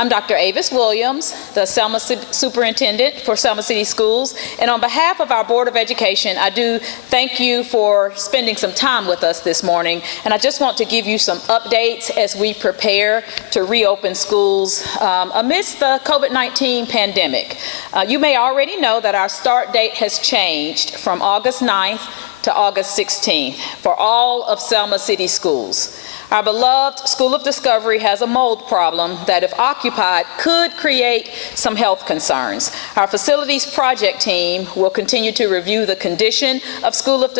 I'm Dr. Avis Williams, the Selma Superintendent for Selma City Schools, and on behalf of our Board of Education, I do thank you for spending some time with us this morning, and I just want to give you some updates as we prepare to reopen schools amidst the COVID-19 pandemic. You may already know that our start date has changed from August 9th to August 16th for all of Selma City Schools. Our beloved School of Discovery has a mold problem that, if occupied, could create some health concerns. Our facilities project team will continue to review the condition of School of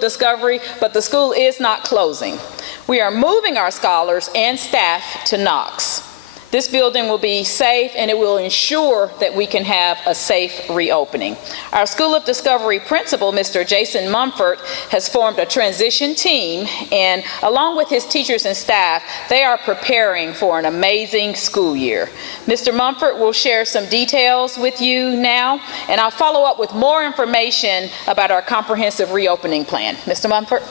Discovery, but the school is not closing. We are moving our scholars and staff to Knox. This building will be safe, and it will ensure that we can have a safe reopening. Our School of Discovery principal, Mr. Jason Mumford, has formed a transition team, and along with his teachers and staff, they are preparing for an amazing school year. Mr. Mumford will share some details with you now, and I'll follow up with more information about our comprehensive reopening plan. Mr. Mumford?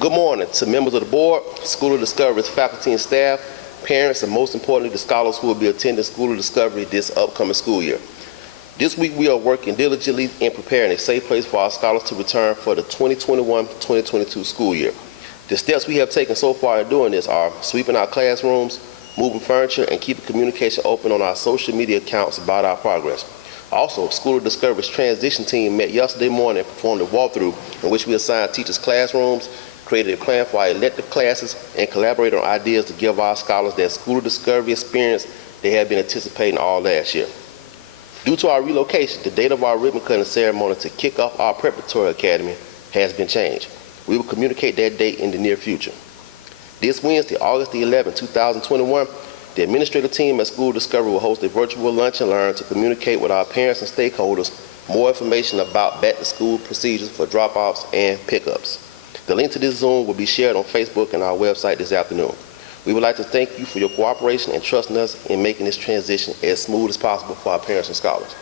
Good morning to members of the board, School of Discovery's faculty and staff, parents, and most importantly, the scholars who will be attending School of Discovery this upcoming school year. This week, we are working diligently in preparing a safe place for our scholars to return for the 2021-2022 school year. The steps we have taken so far in doing this are sweeping our classrooms, moving furniture, and keeping communication open on our social media accounts about our progress. Also, School of Discovery's transition team met yesterday morning and performed a walkthrough in which we assigned teachers classrooms, created a plan for our elective classes, and collaborated on ideas to give our scholars that School of Discovery experience they have been anticipating all last year. Due to our relocation, the date of our ribbon cutting ceremony to kick off our preparatory academy has been changed. We will communicate that date in the near future. This Wednesday, August the 11th, 2021, the administrative team at School of Discovery will host a virtual lunch and learn to communicate with our parents and stakeholders more information about back-to-school procedures for drop-offs and pickups. The link to this Zoom will be shared on Facebook and our website this afternoon. We would like to thank you for your cooperation and trusting us in making this transition as smooth as possible for our parents and scholars.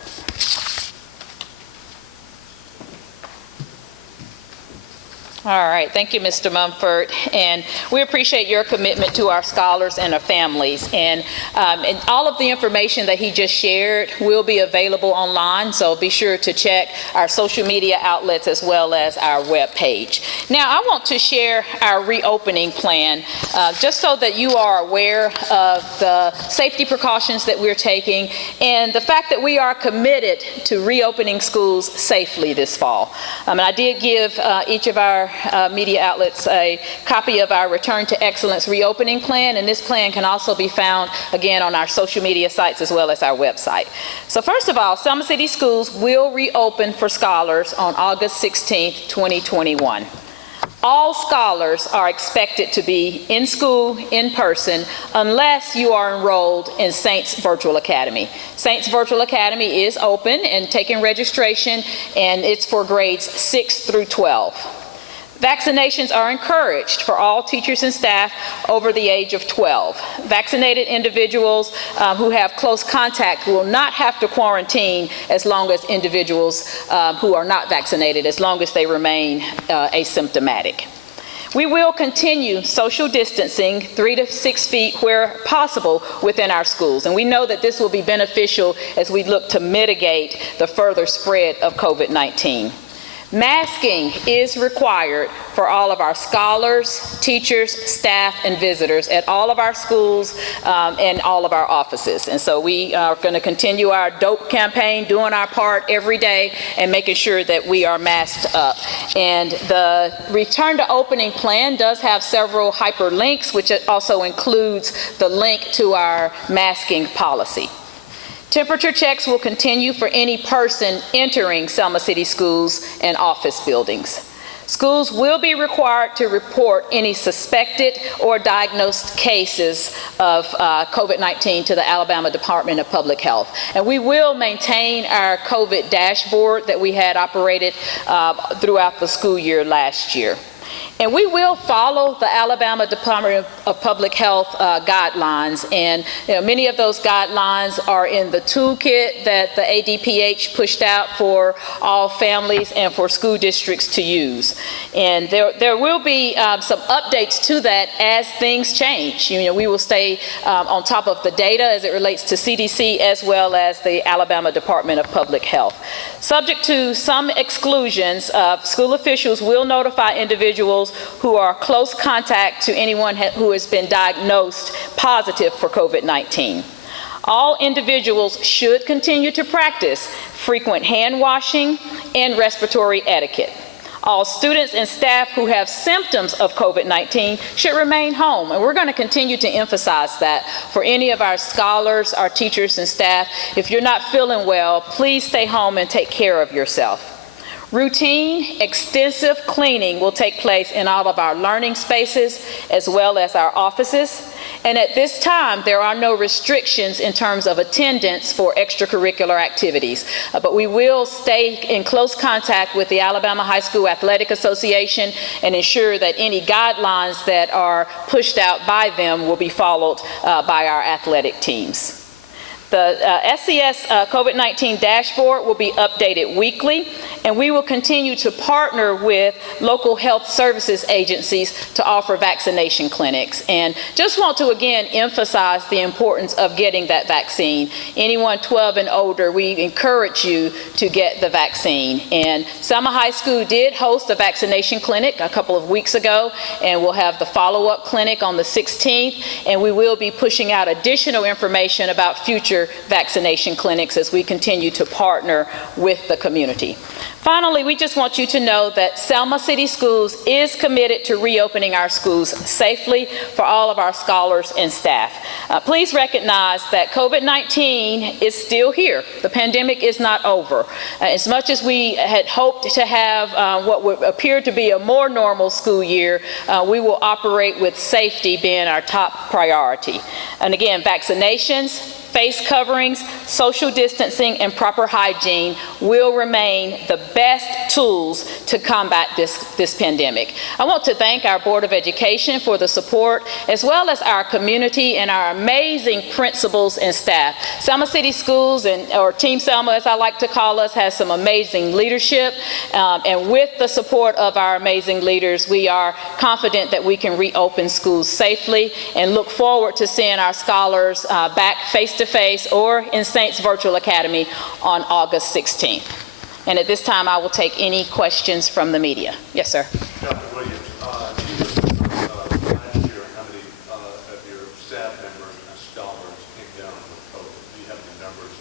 All right, thank you, Mr. Mumford, and we appreciate your commitment to our scholars and our families. And all of the information that he just shared will be available online, so be sure to check our social media outlets as well as our web page. Now, I want to share our reopening plan just so that you are aware of the safety precautions that we're taking and the fact that we are committed to reopening schools safely this fall. And I did give each of our media outlets a copy of our Return to Excellence reopening plan, and this plan can also be found again on our social media sites as well as our website. So first of all, Selma City Schools will reopen for scholars on August 16th, 2021. All scholars are expected to be in school in person unless you are enrolled in Saints Virtual Academy. Saints Virtual Academy is open and taking registration, and it's for grades 6 through 12. Vaccinations are encouraged for all teachers and staff over the age of 12. Vaccinated individuals who have close contact will not have to quarantine as long as individuals who are not vaccinated, as long as they remain asymptomatic. We will continue social distancing 3 to 6 feet where possible within our schools, and we know that this will be beneficial as we look to mitigate the further spread of COVID-19. Masking is required for all of our scholars, teachers, staff, and visitors at all of our schools and all of our offices. And so we are going to continue our DOPE campaign, doing our part every day and making sure that we are masked up. And the Return to Opening plan does have several hyperlinks, which also includes the link to our masking policy. Temperature checks will continue for any person entering Selma City Schools and office buildings. Schools will be required to report any suspected or diagnosed cases of COVID-19 to the Alabama Department of Public Health. And we will maintain our COVID dashboard that we had operated throughout the school year last year. And we will follow the Alabama Department of Public Health guidelines. And many of those guidelines are in the toolkit that the ADPH pushed out for all families and for school districts to use. And there will be some updates to that as things change. We will stay on top of the data as it relates to CDC as well as the Alabama Department of Public Health. Subject to some exclusions, school officials will notify individuals who are close contact to anyone who has been diagnosed positive for COVID-19. All individuals should continue to practice frequent hand washing and respiratory etiquette. All students and staff who have symptoms of COVID-19 should remain home, and we're going to continue to emphasize that for any of our scholars, our teachers and staff. If you're not feeling well, please stay home and take care of yourself. Routine, extensive cleaning will take place in all of our learning spaces as well as our offices. And at this time, there are no restrictions in terms of attendance for extracurricular activities. But we will stay in close contact with the Alabama High School Athletic Association and ensure that any guidelines that are pushed out by them will be followed by our athletic teams. The SCS COVID-19 dashboard will be updated weekly, and we will continue to partner with local health services agencies to offer vaccination clinics. And just want to again emphasize the importance of getting that vaccine. Anyone 12 and older, we encourage you to get the vaccine. And Selma High School did host a vaccination clinic a couple of weeks ago, and we'll have the follow-up clinic on the 16th, and we will be pushing out additional information about future vaccination clinics as we continue to partner with the community. Finally, we just want you to know that Selma City Schools is committed to reopening our schools safely for all of our scholars and staff. Please recognize that COVID-19 is still here. The pandemic is not over. As much as we had hoped to have what would appear to be a more normal school year, we will operate with safety being our top priority. And again, vaccinations, face coverings, social distancing, and proper hygiene will remain the best tools to combat this pandemic. I want to thank our Board of Education for the support, as well as our community and our amazing principals and staff. Selma City Schools, or Team Selma as I like to call us, has some amazing leadership, and with the support of our amazing leaders, we are confident that we can reopen schools safely and look forward to seeing our scholars back face-to-face or in Saints Virtual Academy on August 16th. And at this time, I will take any questions from the media. Yes, sir. Dr. Williams, last year, how many of your staff members and scholars came down with COVID? Do you have any numbers?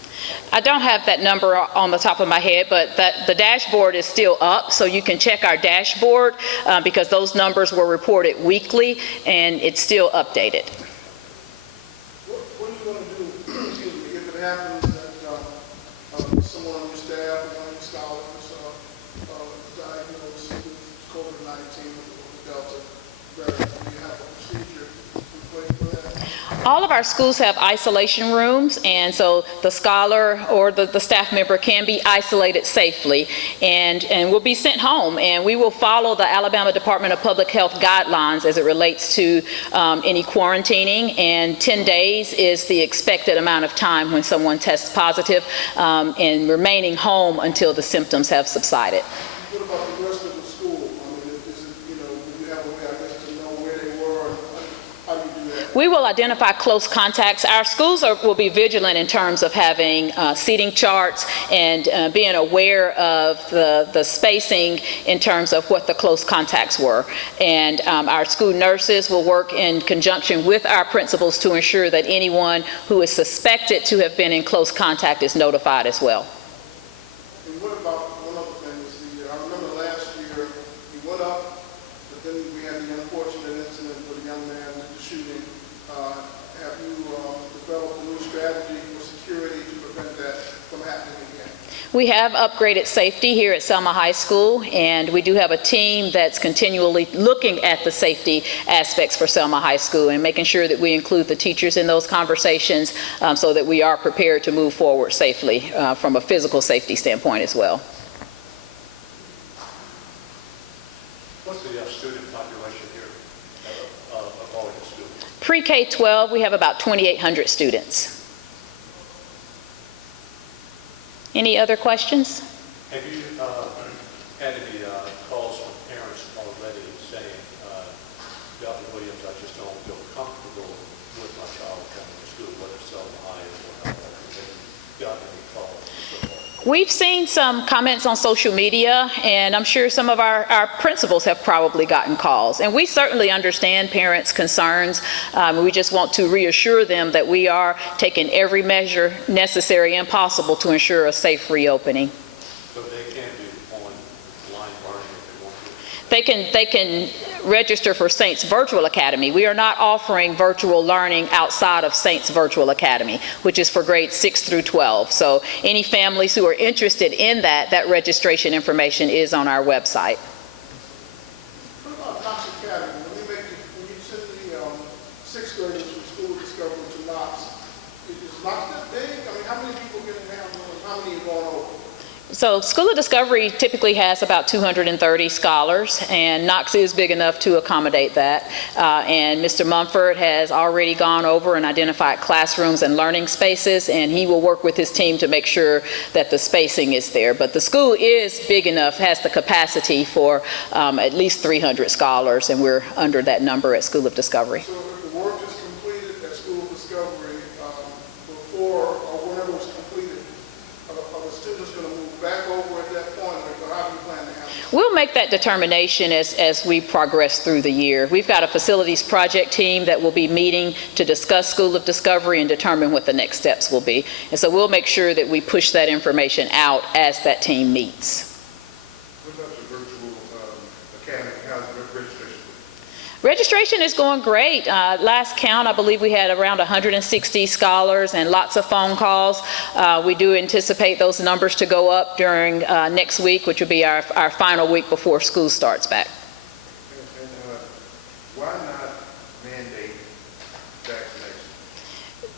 I don't have that number on the top of my head, but the dashboard is still up, so you can check our dashboard because those numbers were reported weekly, and it's still updated. What are you going to do, excuse me, if it happens that someone on your staff or one of your scholars diagnosed with COVID-19 with the Delta variant? Do you have a procedure in place for that? All of our schools have isolation rooms, and so the scholar or the staff member can be isolated safely and will be sent home. And we will follow the Alabama Department of Public Health guidelines as it relates to any quarantining, and 10 days is the expected amount of time when someone tests positive, and remaining home until the symptoms have subsided. What about the rest of the school? I mean, is it, do you have a way, I guess, to know where they were? How do you do that? We will identify close contacts. Our schools will be vigilant in terms of having seating charts and being aware of the spacing in terms of what the close contacts were. And our school nurses will work in conjunction with our principals to ensure that anyone who is suspected to have been in close contact is notified as well. And what about one other thing? I remember last year you went up, but then we had the unfortunate incident with a young man with the shooting. Have you developed a new strategy for security to prevent that from happening again? We have upgraded safety here at Selma High School, and we do have a team that's continually looking at the safety aspects for Selma High School and making sure that we include the teachers in those conversations so that we are prepared to move forward safely from a physical safety standpoint as well. What's the student population here of all your students? Pre-K-12, we have about 2,800 students. Any other questions? Have you had any calls from parents already saying, Dr. Williams, I just don't feel comfortable with my child coming to school, whether it's Selma High or whatever? Have you gotten any calls so far? We've seen some comments on social media, and I'm sure some of our principals have probably gotten calls. And we certainly understand parents' concerns. We just want to reassure them that we are taking every measure necessary and possible to ensure a safe reopening. So they can do online learning if they want to? They can register for Saints Virtual Academy. We are not offering virtual learning outside of Saints Virtual Academy, which is for grades 6 through 12. So any families who are interested in that registration information is on our website. What about Knox Academy? When you send the sixth graders from School Discovery to Knox, is Knox that big? I mean, how many people can it handle and how many are going over? So School of Discovery typically has about 230 scholars, and Knox is big enough to accommodate that. And Mr. Mumford has already gone over and identified classrooms and learning spaces, and he will work with his team to make sure that the spacing is there. But the school is big enough, has the capacity for at least 300 scholars, and we're under that number at School of Discovery. So if the work is completed at School of Discovery before or whenever it's completed, are the students going to move back over at that point, or how do you plan to handle it? We'll make that determination as we progress through the year. We've got a facilities project team that will be meeting to discuss School of Discovery and determine what the next steps will be. And so we'll make sure that we push that information out as that team meets. What about the virtual academy? How's the registration? Registration is going great. Last count, I believe we had around 160 scholars and lots of phone calls. We do anticipate those numbers to go up during next week, which will be our final week before school starts back. And why not mandate vaccination?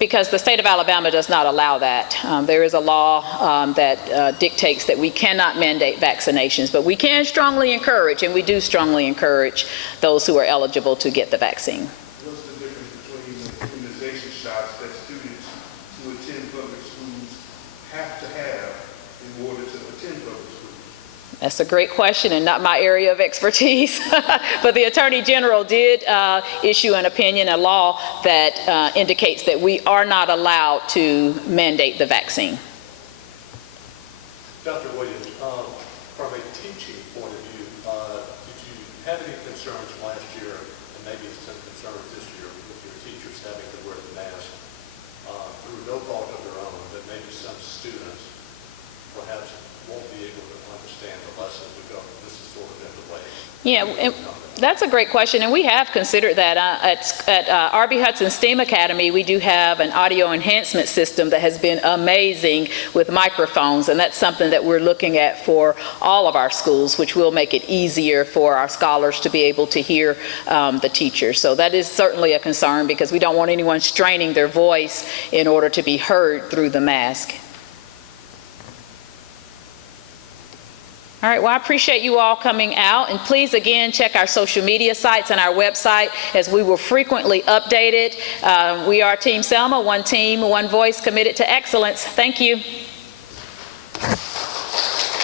Because the state of Alabama does not allow that. There is a law that dictates that we cannot mandate vaccinations, but we can strongly encourage, and we do strongly encourage those who are eligible to get the vaccine. What's the difference between the immunization shots that students who attend public schools have to have in order to attend public schools? That's a great question and not my area of expertise. But the Attorney General did issue an opinion, a law that indicates that we are not allowed to mandate the vaccine. Dr. Williams, from a teaching point of view, did you have any concerns last year, and maybe some concerns this year, with your teachers having to wear the mask through no fault of their own, that maybe some students perhaps won't be able to understand the lessons ago? This is sort of in the way. Yeah, and that's a great question, and we have considered that. At R.B. Hudson STEAM Academy, we do have an audio enhancement system that has been amazing with microphones, and that's something that we're looking at for all of our schools, which will make it easier for our scholars to be able to hear the teachers. So that is certainly a concern, because we don't want anyone straining their voice in order to be heard through the mask. All right, well, I appreciate you all coming out, and please again check our social media sites and our website, as we will frequently update it. We are Team Selma, one team, one voice, committed to excellence. Thank you.